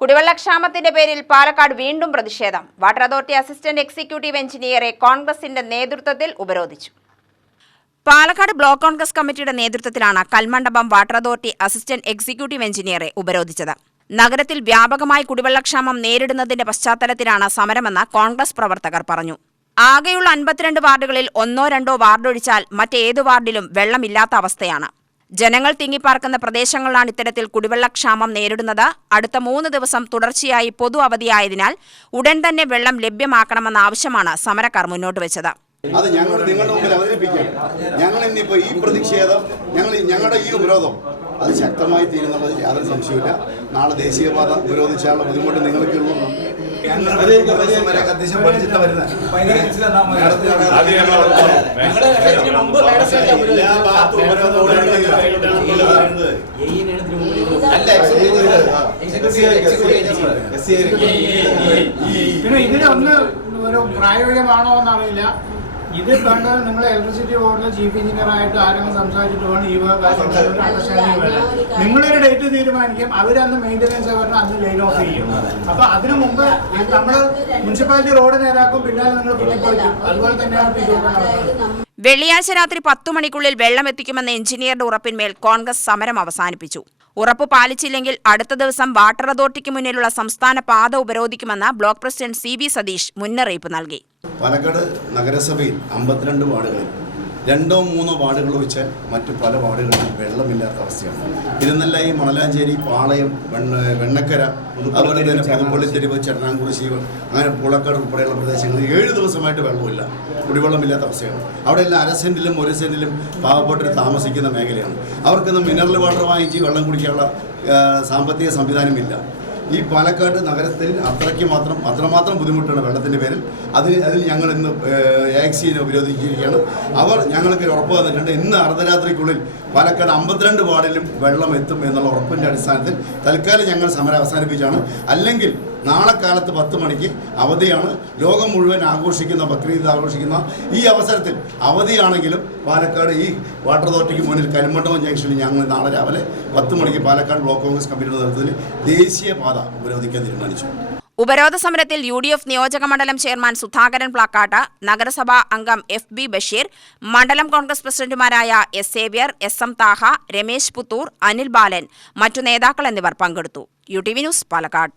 കുടിവെള്ളക്ഷാമത്തിന്റെ പേരിൽ പാലക്കാട് വീണ്ടും പ്രതിഷേധം. വാട്ടർ അതോറിറ്റി അസിസ്റ്റന്റ് എക്സിക്യൂട്ടീവ് എഞ്ചിനീയറെ കോൺഗ്രസിന്റെ നേതൃത്വത്തിൽ ഉപരോധിച്ചു. പാലക്കാട് ബ്ലോക്ക് കോൺഗ്രസ് കമ്മിറ്റിയുടെ നേതൃത്വത്തിലാണ് Kalmandapam water authority assistant executive എഞ്ചിനീയറെ ഉപരോധിച്ചത്. നഗരത്തിൽ വ്യാപകമായി കുടിവെള്ളക്ഷാമം നേരിടുന്നതിന്റെ പശ്ചാത്തലത്തിലാണ് സമരമെന്ന് കോൺഗ്രസ് പ്രവർത്തകർ പറഞ്ഞു. ആകെയുള്ള 52 വാർഡുകളിൽ 1-2 വാർഡൊഴിച്ചാൽ മറ്റേതു വാർഡിലും വെള്ളമില്ലാത്ത അവസ്ഥയാണ്. ജനങ്ങൾ തിങ്ങിപ്പാർക്കുന്ന പ്രദേശങ്ങളിലാണ് ഇത്തരത്തിൽ കുടിവെള്ളക്ഷാമം നേരിടുന്നത്. അടുത്ത 3 ദിവസം തുടർച്ചയായി പൊതു അവധിയായതിനാൽ ഉടൻ തന്നെ വെള്ളം ലഭ്യമാക്കണമെന്ന ആവശ്യമാണ് സമരക്കാർ മുന്നോട്ട് വെച്ചത്. അത് ഞങ്ങൾ നിങ്ങളുടെ മുമ്പിൽ അവതരിപ്പിക്കാം. ഞങ്ങൾ ഇന്നിപ്പോൾ ഈ പ്രതിഷേധം ഞങ്ങളുടെ ഈ ഉപരോധം അത് ശക്തമായി തീരുന്നുള്ളത് യാതൊരു സംശയമില്ല. നാളെ ദേശീയപാത ഉപരോധിച്ചാലുള്ള ബുദ്ധിമുട്ട് നിങ്ങൾക്കുള്ളൂ. ഇതിനൊന്ന് ഒരു പ്രായോഗികമാണോ എന്നറിയില്ല. ഇത് കണ്ട് നിങ്ങൾ ഇലക്ട്രിസിറ്റി ബോർഡിലെ ചീഫ് എഞ്ചിനീയറായിട്ട് ആരെങ്കിലും സംസാരിച്ചിട്ട് വേണം ഈ കാര്യങ്ങളുടെ അണ്ടർസ്റ്റാൻഡിങ് വേണം. നിങ്ങളൊരു ഡേറ്റ് തീരുമാനിക്കും, അവരന്ന് മെയിൻ്റനൻസ് പറഞ്ഞാൽ അന്ന് ലൈൻ ഓഫ് ചെയ്യും. അപ്പോൾ അതിനു മുമ്പ് നമ്മൾ മുനിസിപ്പാലിറ്റി റോഡ് നേരാക്കും, പിന്നാലെ നിങ്ങൾ പിടിക്കും. അതുപോലെ തന്നെയാണ്. വെള്ളിയാഴ്ച രാത്രി 10 മണിക്കുള്ളിൽ വെള്ളം എത്തിക്കുമെന്ന എഞ്ചിനീയറുടെ ഉറപ്പിന്മേൽ കോൺഗ്രസ് സമരം അവസാനിപ്പിച്ചു. ഉറപ്പ് പാലിച്ചില്ലെങ്കിൽ അടുത്ത ദിവസം വാട്ടർ അതോറിറ്റിക്ക് മുന്നിലുള്ള സംസ്ഥാന പാത ഉപരോധിക്കുമെന്ന് ബ്ലോക്ക് പ്രസിഡന്റ് CB സതീഷ് മുന്നറിയിപ്പ് നൽകി. പാലക്കാട് നഗരസഭയിൽ 52 വാർഡുകളിൽ 2-3 വാർഡുകൾ വെച്ചാൽ മറ്റു പല വാർഡുകളിലും വെള്ളമില്ലാത്ത അവസ്ഥയാണ്. ഇരുന്നല്ല ഈ മണലാഞ്ചേരി, പാളയം, വെണ്ണക്കര, അതുപോലെ തന്നെ പുതുപ്പള്ളിത്തെരുവ്, ചെറനാംകുറിശി, അങ്ങനെ പുളക്കാട് ഉൾപ്പെടെയുള്ള പ്രദേശങ്ങളിൽ 7 ദിവസമായിട്ട് വെള്ളമില്ല, കുടിവെള്ളമില്ലാത്ത അവസ്ഥയാണ്. അവിടെ എല്ലാം 1/2 സെന്റിലും 1 സെന്റിലും പാവപ്പെട്ടവർ താമസിക്കുന്ന മേഖലയാണ്. അവർക്കൊന്നും മിനറൽ വാട്ടർ വാങ്ങിച്ച് വെള്ളം കുടിക്കാനുള്ള സാമ്പത്തിക സംവിധാനമില്ല. ഈ പാലക്കാട് നഗരത്തിൽ അത്രമാത്രം ബുദ്ധിമുട്ടാണ് വെള്ളത്തിൻ്റെ പേരിൽ. അതിൽ ഞങ്ങൾ ഇന്ന് AXIനെ ഉപരോധിച്ചിരിക്കുകയാണ്. അവർ ഞങ്ങൾക്ക് ഉറപ്പ് തന്നിട്ടുണ്ട്, ഇന്ന് അർദ്ധരാത്രിക്കുള്ളിൽ പാലക്കാട് 52 വാർഡിലും വെള്ളം എത്തും എന്നുള്ള ഉറപ്പിൻ്റെ അടിസ്ഥാനത്തിൽ തൽക്കാലം ഞങ്ങൾ സമരം അവസാനിപ്പിച്ചാണ്. അല്ലെങ്കിൽ നാളെ കാലത്ത് 10 മണിക്ക് അവധിയാണ്. ലോകം മുഴുവൻ ആഘോഷിക്കുന്ന ബക്രീദ് ആഘോഷിക്കുന്ന ഈ അവസരത്തിൽ അവധിയാണെങ്കിലും പാലക്കാട് ഈ വാട്ടർ അതോറിറ്റിക്ക് മുന്നിൽ കൽമണ്ഡപം ജംഗ്ഷനിൽ ഞങ്ങൾ നാളെ രാവിലെ 10 മണിക്ക് പാലക്കാട് ബ്ലോക്ക് കോൺഗ്രസ് കമ്മിറ്റിയുടെ നേതൃത്വത്തിൽ ദേശീയപാത ഉപരോധിക്കാൻ തീരുമാനിച്ചു. ഉപരോധ സമരത്തിൽ UDF നിയോജക മണ്ഡലം ചെയർമാൻ സുധാകരൻ പ്ലാക്കാട്ട്, നഗരസഭാ അംഗം FB ബഷീർ, മണ്ഡലം കോൺഗ്രസ് പ്രസിഡന്റുമാരായ S Xavier, SM Thaha, Ramesh Puthur, Anil Balan, മറ്റു നേതാക്കൾ എന്നിവർ പങ്കെടുത്തു. UTV news Palakkad.